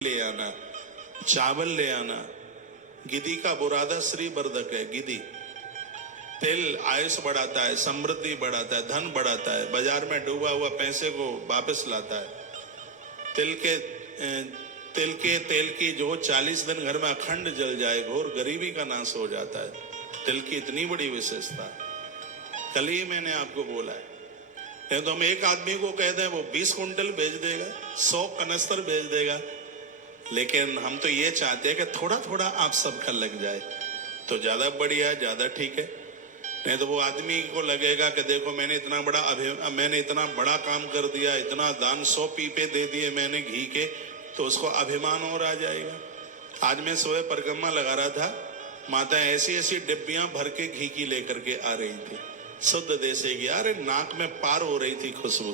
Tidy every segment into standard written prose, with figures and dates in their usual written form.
ले आना, चावल ले आना। गिदी का बुरादा श्री वर्धक है। गिदी तेल आयुष बढ़ाता है, समृद्धि बढ़ाता है, धन बढ़ाता है, बाजार में डूबा हुआ पैसे को वापस लाता है। तेल की जो 40 दिन घर में अखंड जल जाए, घोर गरीबी का नाश हो जाता है। तिल की इतनी बड़ी विशेषता, कल ही मैंने आपको बोला है। नहीं तो हम एक आदमी को कह दें वो 20 कुंटल बेच देगा, 100 कनस्तर बेच देगा, लेकिन हम तो ये चाहते हैं कि थोड़ा थोड़ा आप सबका लग जाए तो ज्यादा बढ़िया, ज्यादा ठीक है। नहीं तो वो आदमी को लगेगा कि देखो मैंने इतना बड़ा काम कर दिया, इतना दान, 100 पीपे दे दिए मैंने घी के, तो उसको अभिमान और आ जाएगा। आज मैं सुबह परिक्रमा लगा रहा था, माता ऐसी ऐसी डिब्बियां भर के घी की लेकर के आ रही थी, शुद्ध देसी घी। अरे नाक में पार हो रही थी खुशबू,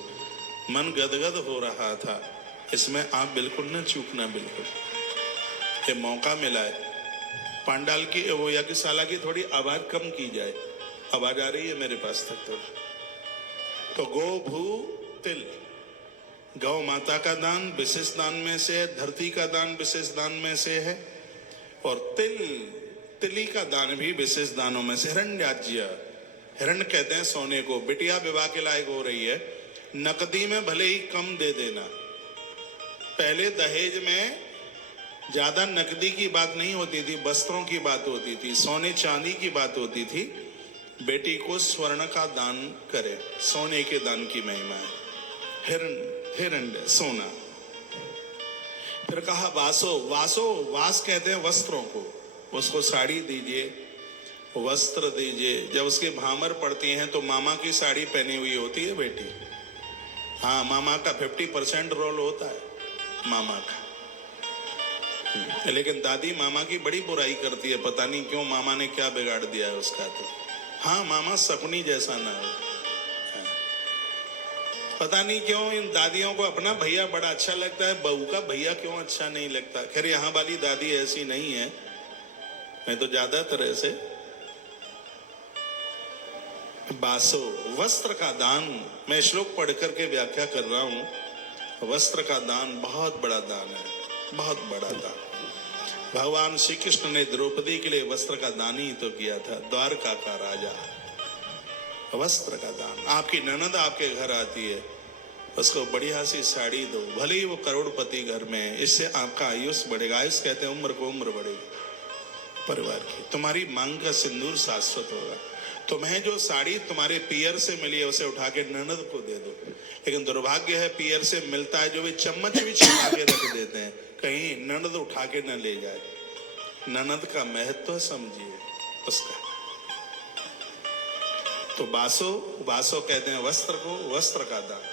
मन गदगद हो रहा था। इसमें आप बिल्कुल न चूकना, बिल्कुल। ये मौका मिला है। पंडाल की वो यज्ञशाला की थोड़ी आवाज कम की जाए, आवाज आ रही है मेरे पास तक थोड़ी। तो गो भू तिल, गौ माता का दान विशेष दान में से है, धरती का दान विशेष दान में से है, और तिली का दान भी विशेष दानों में से। हिरण्याज्य, हिरण कहते हैं सोने को। बिटिया विवाह के लायक हो रही है, नकदी में भले ही कम दे देना। पहले दहेज में ज्यादा नकदी की बात नहीं होती थी, वस्त्रों की बात होती थी, सोने चांदी की बात होती थी। बेटी को स्वर्ण का दान करे, सोने के दान की महिमा है। हिरण्य सोना। फिर कहा वासो, वास कहते हैं वस्त्रों को। उसको साड़ी दीजिए, वस्त्र दीजिए। जब उसकी भामर पड़ती हैं तो मामा की साड़ी पहनी हुई होती है बेटी। हाँ, मामा का 50% रोल होता है, मामा का। लेकिन दादी मामा की बड़ी बुराई करती है, पता नहीं क्यों, मामा ने क्या बिगाड़ दिया है उसका। तो हाँ, मामा सपनी जैसा ना हो। पता नहीं क्यों इन दादियों को अपना भैया बड़ा अच्छा लगता है, बहू का भैया क्यों अच्छा नहीं लगता। खैर यहाँ वाली दादी ऐसी नहीं है, मैं तो ज्यादातर ऐसे। बासो, वस्त्र का दान। मैं श्लोक पढ़ करके व्याख्या कर रहा हूं। वस्त्र का दान बहुत बड़ा दान है, बहुत बड़ा दान। भगवान श्री कृष्ण ने द्रौपदी के लिए वस्त्र का दान ही तो किया था, द्वारका का राजा। वस्त्र का दान। आपकी ननद आपके घर आती है, उसको बढ़िया सी साड़ी दो, भले ही वो करोड़पति घर में है, इससे आपका आयुष बढ़ेगा। आयुष कहते हैं उम्र को उम्र बढ़ेगी परिवार की। तुम्हारी मांग का सिंदूर शाश्वत होगा। तुम्हें जो साड़ी तुम्हारे पियर से मिली है उसे उठा के ननद को दे दो। लेकिन दुर्भाग्य है, पियर से मिलता है जो भी चम्मच भी छिपा के रख देते हैं, कहीं ननद उठा के न ले जाए। ननद का महत्व समझिए उसका। तो बासो कहते हैं वस्त्र को, वस्त्र का दान।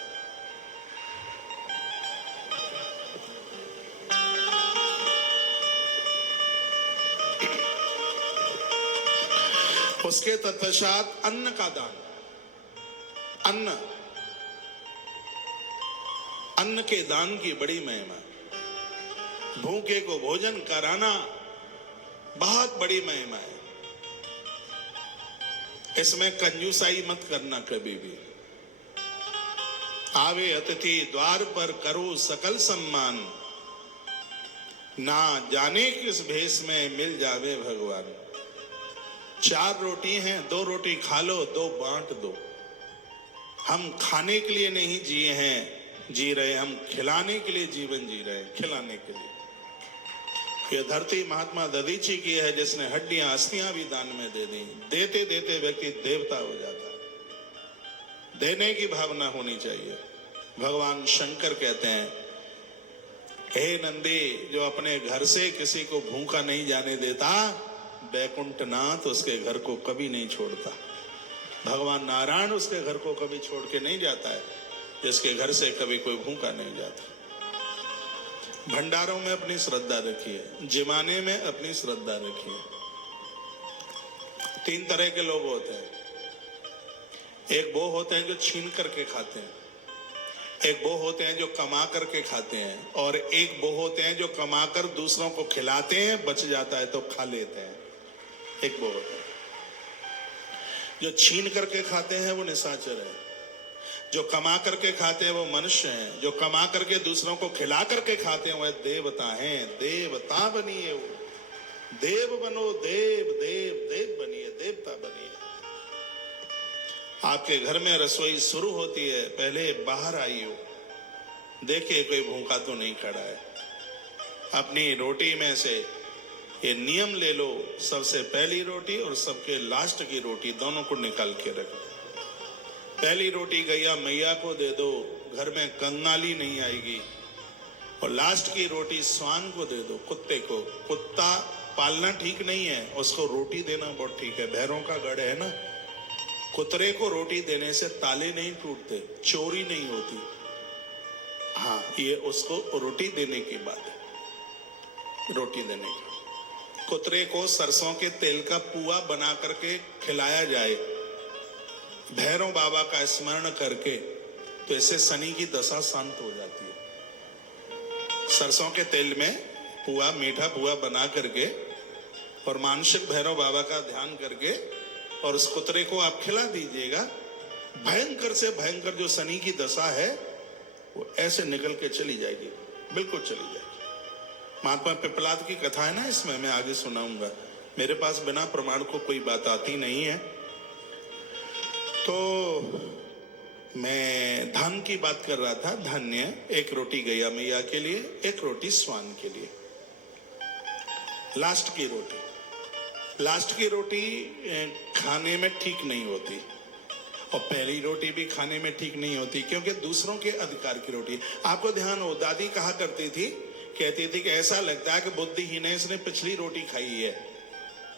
उसके तत्पश्चात अन्न का दान। अन्न के दान की बड़ी महिमा। भूखे को भोजन कराना बहुत बड़ी महिमा है। इसमें कंजूसाई मत करना कभी भी। आवे अतिथि द्वार पर करो सकल सम्मान, ना जाने किस भेष में मिल जावे भगवान। 4 रोटी हैं, 2 रोटी खा लो, 2 बांट दो। हम खाने के लिए नहीं जी रहे, हम खिलाने के लिए जीवन जी रहे हैं, खिलाने के लिए। ये धरती महात्मा दधीची की है, जिसने हड्डियां अस्थियां भी दान में दे दी। देते देते व्यक्ति देवता हो जाता है। देने की भावना होनी चाहिए। भगवान शंकर कहते हैं, हे नंदी, जो अपने घर से किसी को भूखा नहीं जाने देता, वैकुंठनाथ उसके घर को कभी नहीं छोड़ता। भगवान नारायण उसके घर को कभी छोड़ के नहीं जाता है, जिसके घर से कभी कोई भूखा नहीं जाता। भंडारों में अपनी श्रद्धा रखिए, जिमाने में अपनी श्रद्धा रखिए। 3 तरह के लोग होते हैं। एक वो होते हैं जो छीन करके खाते हैं, एक वो होते हैं जो कमा करके खाते हैं, और एक वो होते हैं जो कमा कर दूसरों को खिलाते हैं, बच जाता है तो खा लेते हैं। एक वो होता है। जो छीन करके खाते हैं वो निशाचर है। जो कमा करके खाते हैं वो मनुष्य हैं, जो कमा करके दूसरों को खिला करके खाते हैं वह देवता हैं। देवता बनिए, वो देव बनो, देव देव देव बनिए, देवता बनिए। आपके घर में रसोई शुरू होती है, पहले बाहर आइए, देखिए कोई भूखा तो नहीं खड़ा है। अपनी रोटी में से ये नियम ले लो, सबसे पहली रोटी और सबके लास्ट की रोटी दोनों को निकाल के रखो। पहली रोटी गैया मैया को दे दो, घर में कंगाली नहीं आएगी। और लास्ट की रोटी स्वान को दे दो, कुत्ते को। कुत्ता पालना ठीक नहीं है, उसको रोटी देना बहुत ठीक है। भैरों का गढ़ है ना, कुतरे को रोटी देने से ताले नहीं टूटते, चोरी नहीं होती। हाँ, ये उसको रोटी देने की बात है, रोटी देने की। कुतरे को सरसों के तेल का पुआ बना करके खिलाया जाए भैरव बाबा का स्मरण करके, तो इससे शनि की दशा शांत हो जाती है। सरसों के तेल में पुआ, मीठा पुआ बना करके और मानसिक भैरव बाबा का ध्यान करके और उस कुतरे को आप खिला दीजिएगा। भयंकर से भयंकर जो शनि की दशा है वो ऐसे निकल के चली जाएगी, बिल्कुल चली जाएगी। महात्मा पिपलाद की कथा है ना, इसमें मैं आगे सुनाऊंगा। मेरे पास बिना प्रमाण को कोई बात आती नहीं है। तो मैं धन की बात कर रहा था। धन्य, एक रोटी गैया मैया के लिए, एक रोटी स्वान के लिए। लास्ट की रोटी, लास्ट की रोटी खाने में ठीक नहीं होती और पहली रोटी भी खाने में ठीक नहीं होती, क्योंकि दूसरों के अधिकार की रोटी। आपको ध्यान हो, दादी कहा करती थी, कहती थी कि ऐसा लगता है कि बुद्धिहीन है, इसने पिछली रोटी खाई है।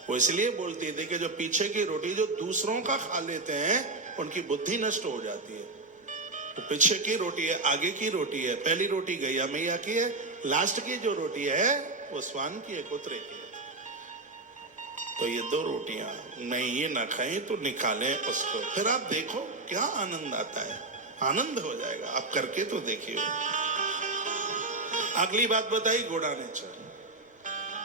वो इसलिए बोलती थी कि जो पीछे की रोटी जो दूसरों का खा लेते हैं उनकी बुद्धि नष्ट हो जाती है। तो पीछे की रोटी है, आगे की रोटी है। पहली रोटी गैया मैया की है, लास्ट की जो रोटी है वो स्वान की है, कुतरे की है। तो ये दो रोटियां नहीं, ये ना खाएं तो निकालें उसको, फिर आप देखो क्या आनंद आता है। आनंद हो जाएगा, आप करके तो देखिए। अगली बात बताई, गुड़ आने चाहिए।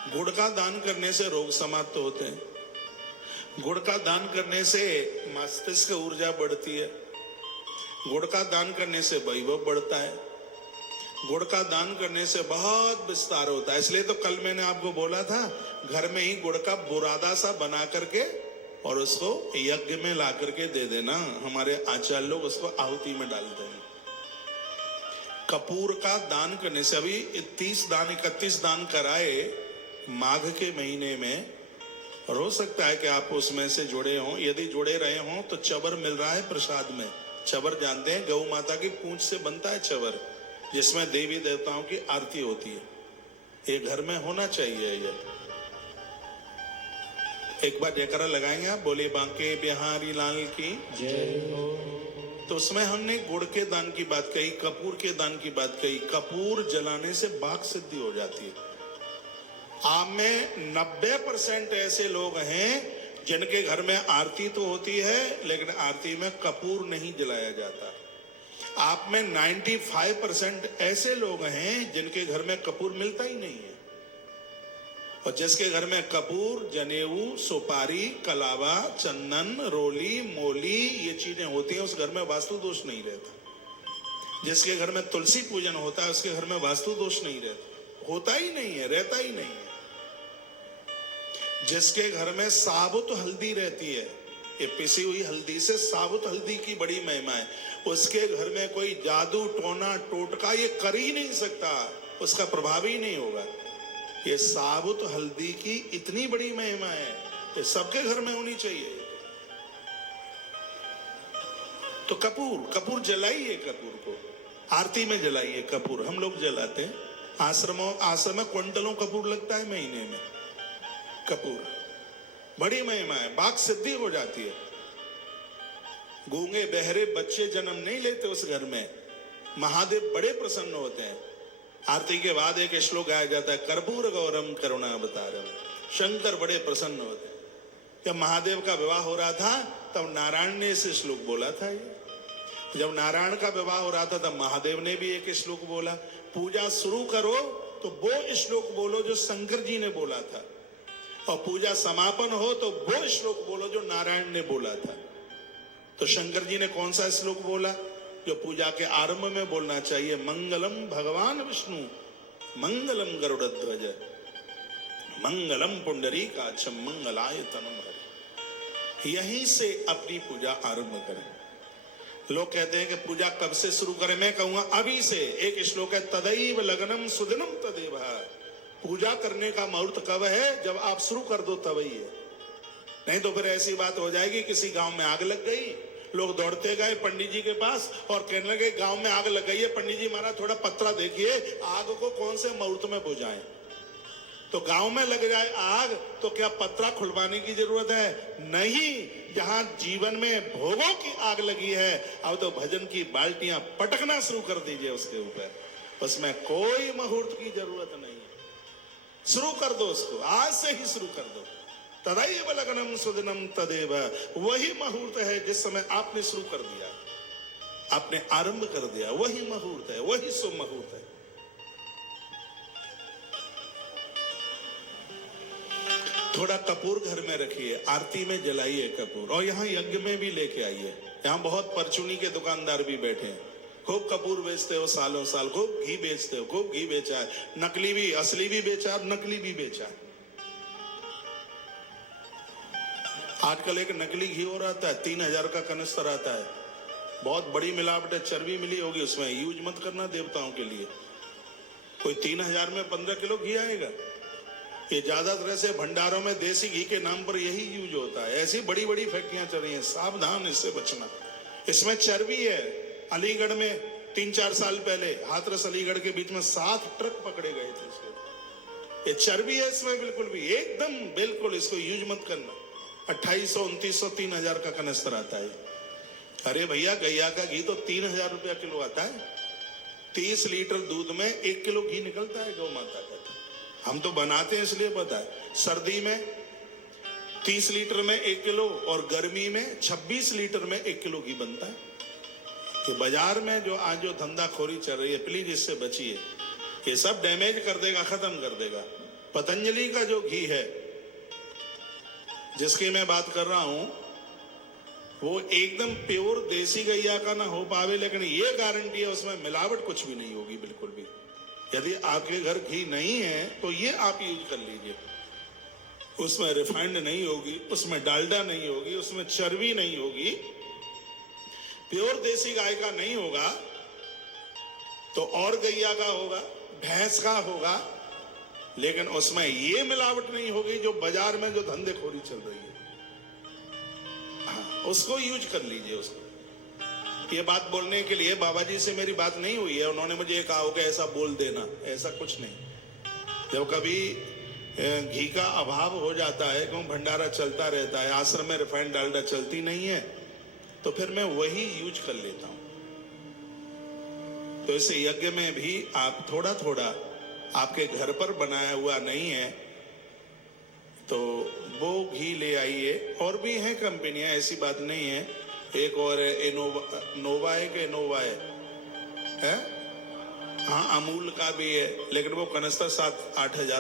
गुड़ का दान करने से रोग समाप्त होते हैं। गुड़ का दान करने से मस्तिष्क ऊर्जा बढ़ती है। गुड़ का दान करने से वैभव बढ़ता है। गुड़ का दान करने से बहुत विस्तार होता है। इसलिए तो कल मैंने आपको बोला था, घर में ही गुड़ का बुरादा सा बना करके और उसको यज्ञ में ला करके दे देना। हमारे आचार्य लोग उसको आहुति में डालते हैं। कपूर का दान करने से, अभी 30 दान 31 दान कराए माघ के महीने में, और हो सकता है कि आप उसमें से जुड़े हों। यदि जुड़े रहे हों तो चबर मिल रहा है प्रसाद में। चबर जानते हैं, गौ माता की पूंछ से बनता है चबर, जिसमें देवी देवताओं की आरती होती है। ये घर में होना चाहिए। ये एक बार जयकारा लगाएंगे आप, बोले बांके बिहारी लाल की जय हो। तो उसमें हमने गुड़ के दान की बात कही, कपूर के दान की बात कही। कपूर जलाने से बाघ सिद्धि हो जाती है। आप में 90% ऐसे लोग हैं जिनके घर में आरती तो होती है लेकिन आरती में कपूर नहीं जलाया जाता। आप में 95% ऐसे लोग हैं जिनके घर में कपूर मिलता ही नहीं है। और जिसके घर में कपूर, जनेऊ, सुपारी, कलावा, चंदन, रोली, मोली ये चीजें होती हैं, उस घर में वास्तु दोष नहीं रहता। जिसके घर में तुलसी पूजन होता है उसके घर में वास्तु दोष नहीं रहता, होता ही नहीं है, रहता ही नहीं है। जिसके घर में साबुत हल्दी रहती है, ये पिसी हुई हल्दी से साबुत हल्दी की बड़ी महिमा है, उसके घर में कोई जादू टोना टोटका ये कर ही नहीं सकता, उसका प्रभाव ही नहीं होगा। ये साबुत हल्दी की इतनी बड़ी महिमा है, ये सबके घर में होनी चाहिए। तो कपूर जलाइए, कपूर को आरती में जलाइए। कपूर हम लोग जलाते हैं, आश्रम में क्विंटलों कपूर लगता है महीने में। कपूर बड़ी महिमा है, बाघ सिद्धि हो जाती है। गूंगे बहरे बच्चे जन्म नहीं लेते उस घर में, महादेव बड़े प्रसन्न होते हैं। आरती के बाद एक श्लोक गाया जाता है, कर्पूर गौरम करुणावतारम। शंकर बड़े प्रसन्न होते हैं। जब महादेव का विवाह हो रहा था तब नारायण ने इस श्लोक बोला था। ये जब नारायण का विवाह हो रहा था तब महादेव ने भी एक श्लोक बोला। पूजा शुरू करो तो वो श्लोक बोलो जो शंकर जी ने बोला था, और पूजा समापन हो तो वो श्लोक बोलो जो नारायण ने बोला था। तो शंकर जी ने कौन सा श्लोक बोला? जो पूजा के आरंभ में बोलना चाहिए, मंगलम भगवान विष्णु, मंगलम गरुड़ध्वज, मंगलम पुंडरीकाक्षम, मंगलाय तनम हरि। यहीं से अपनी पूजा आरंभ करें। लोग कहते हैं कि पूजा कब से शुरू करें, मैं कहूंगा अभी से। एक श्लोक है, तदैव लगनम सुदिनम तदेव। पूजा करने का मुहूर्त कब है? जब आप शुरू कर दो तभी है। नहीं तो फिर ऐसी बात हो जाएगी, किसी गांव में आग लग गई, लोग दौड़ते गए पंडित जी के पास और कहने लगे गांव में आग लग गई है, पंडित जी हमारा थोड़ा पत्रा देखिए, आग को कौन से मुहूर्त में बुझाएं। तो गांव में लग जाए आग तो क्या पत्रा खुलवाने की जरूरत है? नहीं। जहां जीवन में भोगों की आग लगी है, अब तो भजन की बाल्टियां पटकना शुरू कर दीजिए उसके ऊपर, उसमें कोई मुहूर्त की जरूरत नहीं है। शुरू कर दो उसको, आज से ही शुरू कर दो। तदैव लगनम सुदिनम तदेव, वही मुहूर्त है जिस समय आपने शुरू कर दिया, आपने आरंभ कर दिया, वही मुहूर्त है, वही शुभ मुहूर्त है। थोड़ा कपूर घर में रखिए, आरती में जलाइए कपूर, और यहाँ यज्ञ में भी लेके आइए। यहाँ बहुत परचूनी के दुकानदार भी बैठे हैं, खूब कपूर बेचते हो, सालों साल खूब घी बेचते हो, खूब घी बेचा है, नकली भी, असली भी बेचा और नकली भी बेचा है। आजकल एक नकली घी हो रहा था, 3000 का कनिस्तर आता है, बहुत बड़ी मिलावट है, चर्बी मिली होगी उसमें, यूज मत करना देवताओं के लिए। कोई 3000 में 15 किलो घी आएगा? ये ज्यादातर ऐसे भंडारों में देसी घी के नाम पर यही यूज होता है। ऐसी बड़ी बड़ी फैक्ट्रियां चल रही हैं, सावधान, इससे बचना। इसमें चर्बी है। अलीगढ़ में 3-4 साल पहले हाथरस अलीगढ़ के बीच में 7 ट्रक पकड़े गए थे इसके। ये चर्बी है इसमें, बिल्कुल भी, एकदम बिल्कुल, इसको यूज मत करना। 2800, 2900, 3000 का कनिस्तर आता है। अरे भैया, गैया का घी तो 3000 रुपया किलो आता है। 30 लीटर दूध में 1 किलो घी निकलता है गौ माता का। हम तो बनाते हैं इसलिए पता है। सर्दी में 30 लीटर में 1 किलो और गर्मी में 26 लीटर में 1 किलो घी बनता है। ये बाजार में जो आज जो धंधाखोरी चल रही है, प्लीज इससे बचिए। ये सब डैमेज कर देगा, खत्म कर देगा। पतंजलि का जो घी है जिसकी मैं बात कर रहा हूं, वो एकदम प्योर देसी गैया का ना हो पावे, लेकिन ये गारंटी है उसमें मिलावट कुछ भी नहीं होगी, बिल्कुल भी। यदि आपके घर घी नहीं है तो ये आप यूज कर लीजिए। उसमें रिफाइंड नहीं होगी, उसमें डालडा नहीं होगी, उसमें चर्बी नहीं होगी, प्योर देसी गाय का नहीं होगा तो और गैया का होगा, भैंस का होगा, लेकिन उसमें ये मिलावट नहीं होगी जो बाजार में जो धंधेखोरी चल रही है। हाँ, उसको यूज कर लीजिए। उसको ये बात बोलने के लिए बाबा जी से मेरी बात नहीं हुई है, उन्होंने मुझे कहा हो कि ऐसा बोल देना, ऐसा कुछ नहीं। जब कभी घी का अभाव हो जाता है, क्यों भंडारा चलता रहता है, आश्रम में रिफाइंड डालडा चलती नहीं है, तो फिर मैं वही यूज कर लेता हूं। तो इस यज्ञ में भी आप थोड़ा थोड़ा, आपके घर पर बनाया हुआ नहीं है तो वो घी ले आइए। और भी हैं कंपनियां, ऐसी बात नहीं है। एक और है नोवा है कि नोवा है? हाँ, अमूल का भी है, लेकिन वो कनिस्तर 7-8 हजार